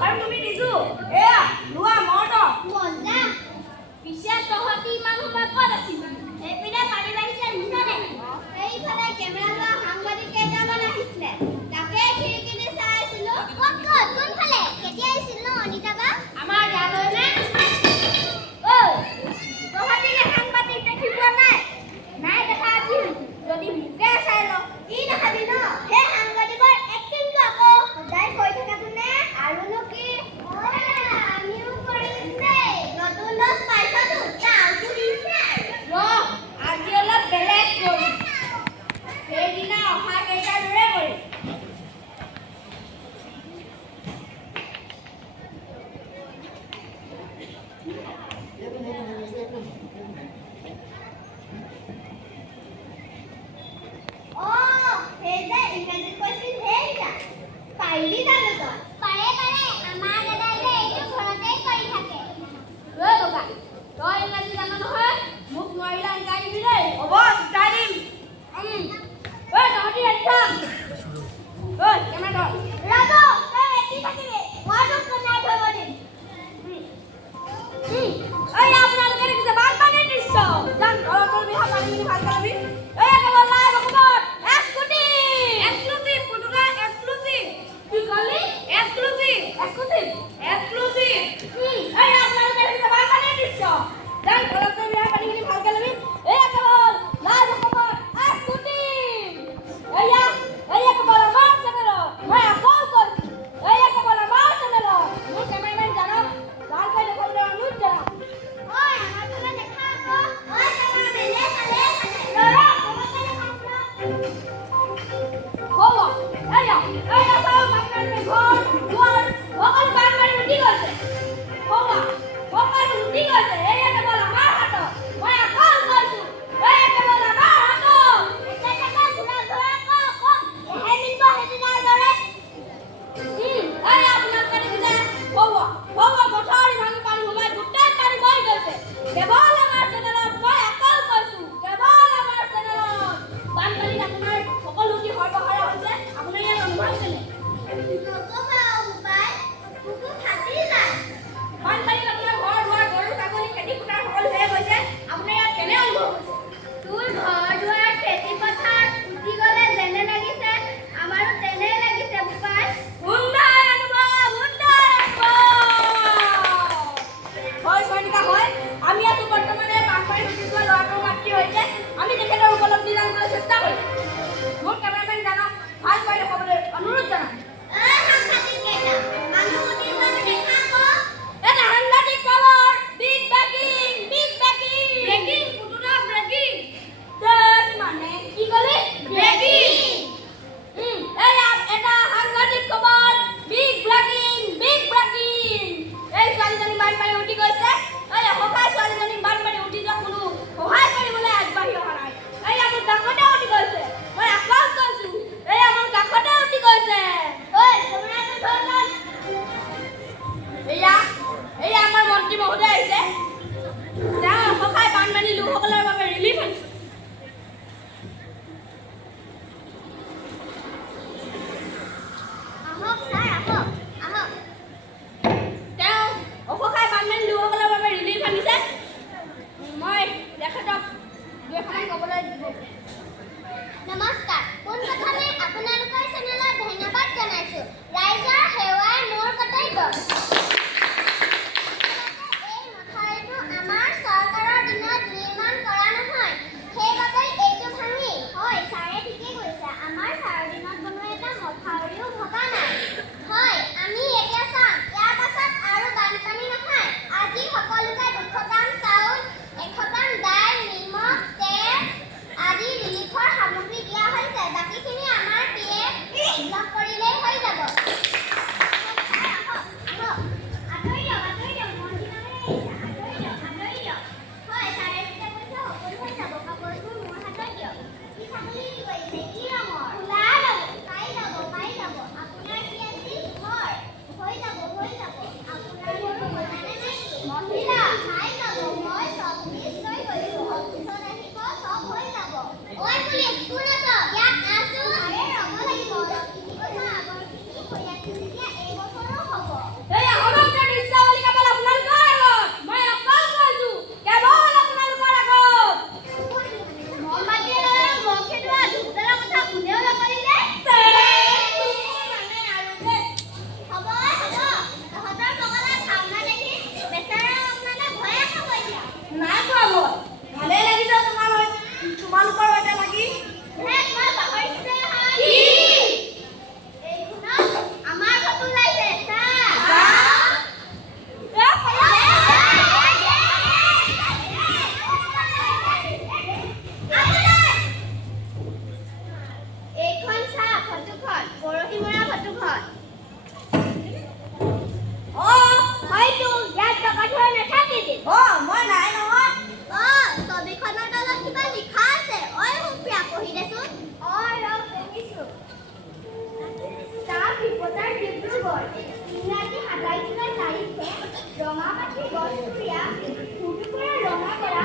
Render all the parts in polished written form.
আৰু তুমি নিজু এয়া লোৱা মৰ্দ মজা পিছে তহঁতি মানুহ বা ক'ত আছিল সেইপিনে পানী বাঢ়িছে নিচানে এইফালে কেমেৰা লোৱা সাংবাদিক কেইটামান আহিছিলে তাকে খিৰিকীদি চাই আছিলো ক'ত কোনফালে কেতিয়া আহিছিল ন অনিতা বা আমাৰ ইয়ালৈ নে ঐ তহঁতি সাংবাদিক দেখি পোৱা নাই দেখা আজি যদি মোকে চাই ল কি দেখাবি ন সেই সাংবাদিকৰ এক্টিংটো আকৌ সদায় কৈ থকাটো নে আৰুনো কি আমিও কৰিম দেই নতুন দছ পাইছতো চাওটো দিছে আজি অলপ বেলেগ কৰিম সেইদিনা অহা কেইটাৰ দৰে কৰিম পাৰিলি জানো তই পাৰে আমাৰ দাদাই যে এইটো ঘৰতেই কৰি থাকে ঐ বাবা তই ইংৰাজী জানো নহয় মোক নোৱাৰিলে শিকাই দিবি দেই হ'ব শিকাই দিম ঐ তহঁতি ৰেডি থাক ঐ কেমেৰা ধৰ ৰাজু তই ৰেডি থাকিবি মই তোক কোনাই থব দিম এই আপোনালোকে দেখিছে বানপানীৰ দৃশ্য যান ঘৰৰ বিহা পানীখিনি ভালকে ল'বি এই একেবাৰে লাইভ অসমত এক্সক্লুচিভ পুতুকা এক্সক্লুচিভ কি ক'লি এক্সক্লুচিভ এই আপোনালোকে দেখিছে বানপানীৰ দৃশ্য যান ঘৰৰ বিহা পানীখিনি ভালকে ল'বি এই একেবাৰে লাইভ অসমত এক্সক্লুচিভ এয়া একেবাৰে আমাৰ চেনেলত মই আকৌ কৈছোঁ এই একেবাৰে আমাৰ চেনেলত মোৰ কেমেৰামেন জানক ভালকৈ দেখুৱাবলৈ অনুৰোধ জনাম ঐ আমাৰ ফালে দেখা আকৌ ঐ কেমেৰা মেলে ফালে ৰ'বা তোমাকে দেখাম বাবা এয়া চাওক আপোনালোকে ঘৰ দুৱাৰ সকলো বানপানী উঠি গৈছে বাবা সকলো উঠি গৈছে এই একেবাৰে আমাৰ হাতত মই আকৌ কৈছোঁ এই একেবাৰে আমাৰ হাতত এটা ঘূৰা কওক হেমিনব হেদিনাৰ দৰে এই আপোনালোকে দেখিছে বাবা পথাৰি ভাঙি পানী সোমাই গোটেই পানী বৈ গৈছে কেৱল আমাৰ চেনেলত মই আকৌ কৈছোঁ কেৱল আমাৰ চেনেলত বানপানীত আপোনাৰ সকলো উঠি সৰ্বসাৰা হৈছে আপোনাৰ ইয়াত অনুভৱ কেনে নকবা উপায় কুকু ফাটি যায় বানপানীত আপোনাৰ ঘৰ দুৱাৰ গৰু ছাগলী খেতি অক্টোবৰ ইংৰাজী ২৭ জুলাই তাৰিখে ৰঙামাটি গছপুৰীয়া ফুটুকৰা ৰঙাগড়া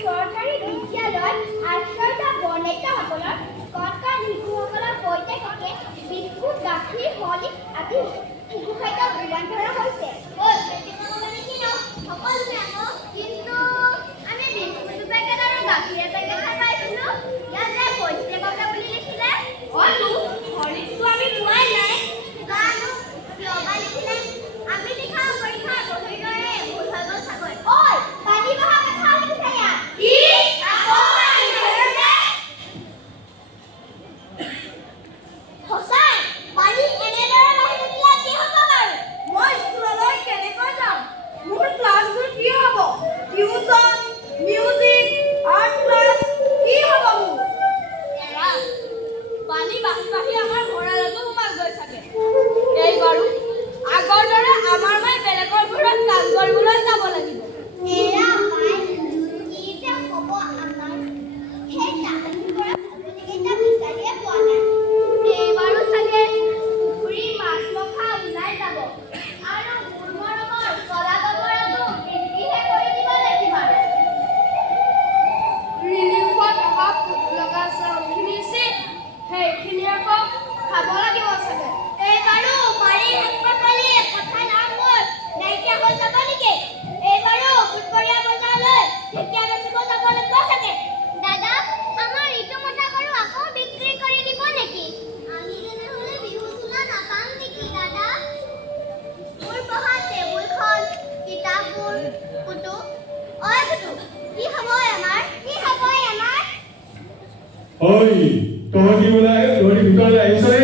চৰকাৰী বিদ্যালয়ত আশ্ৰয়ত বৰ্ণিতসকলৰ কণ শিশুসকলৰ সৈতে থাকে বিস্কুট গাখীৰ হলিক্স আদি শিশু খাদ্য যোগান ধৰা হৈছে সকলোৱে আকৌ কিন্তু আমি বিস্কুট পেকেট আৰু গাখীৰ পেকেটহে পাইছিলোঁ ইয়াত যে প্ৰত্যেককে বুলি লিখিলে হলিক্সটো আমি পোৱাই নাই জানো কিয় বা লিখিলে আমি লিখা পৰীক্ষাৰ বহীৰ দৰে ভুল হৈ গ'ল চাগৈ ঐ পানী বহা কথা লিখিছে ইয়াত কি আকৌ পানী ধৰিছে সঁচাই পানী এনেদৰে বাঢ়ি থাকিলে কি হ'ব বাৰু মই স্কুললৈ কেনেকৈ যাম মোৰ ক্লাছবোৰ কি হ'ব টিউচন মিউজিক আৰ্ট ক্লাছ কি হ'ব মোৰ এৰা পানী বাঢ়ি বাঢ়ি আমাৰ ঘৰলৈতো সোমাই গৈ চাগে এই বাৰু আগৰ দৰে আমাৰ মায়ে বেলেগৰ ঘৰত কাম কৰিবলৈ যাব লাগিব এৰা পাই কি যে হ'ব আমাৰ সেই তাহাঁতিৰ পৰা ছাগলীকেইটা বিচাৰিয়ে পোৱা নাই এইবাৰো চাগে পুখুৰী মাছ ৰখা ওলাই যাব আৰু মোৰ মৰমৰ কলা কমৰাটো বৃদ্ধিহে কৰি দিব লাগিব আৰু ৰিলিফত অহা পোক লগা চাউলখিনি সেইখিনি আকৌ খাব লাগিব চাগে এইবাৰো বাৰীৰ শাক-পাচলি কথা নাম মোৰ নাইকিয়া হৈ যাব নেকি এইবাৰো বুধবৰীয়া বজাৰলৈ ঢেকীয়া বেচিব যাব লাগিব চাগে দাদা আমাৰ ইটো মতা বাৰু আকৌ বিক্ৰী কৰি দিব নেকি আমি তেনেহ'লে বিহু চোলা নাপাম নেকি দাদা মোৰ পঢ়া টেবুলখন কিতাপবোৰ ফুটো ঐ ফুটো কি হ'ব আমাৰ ঐ তহঁতি ওলাই ঘড়ী ভিতৰলৈ আহিছ নে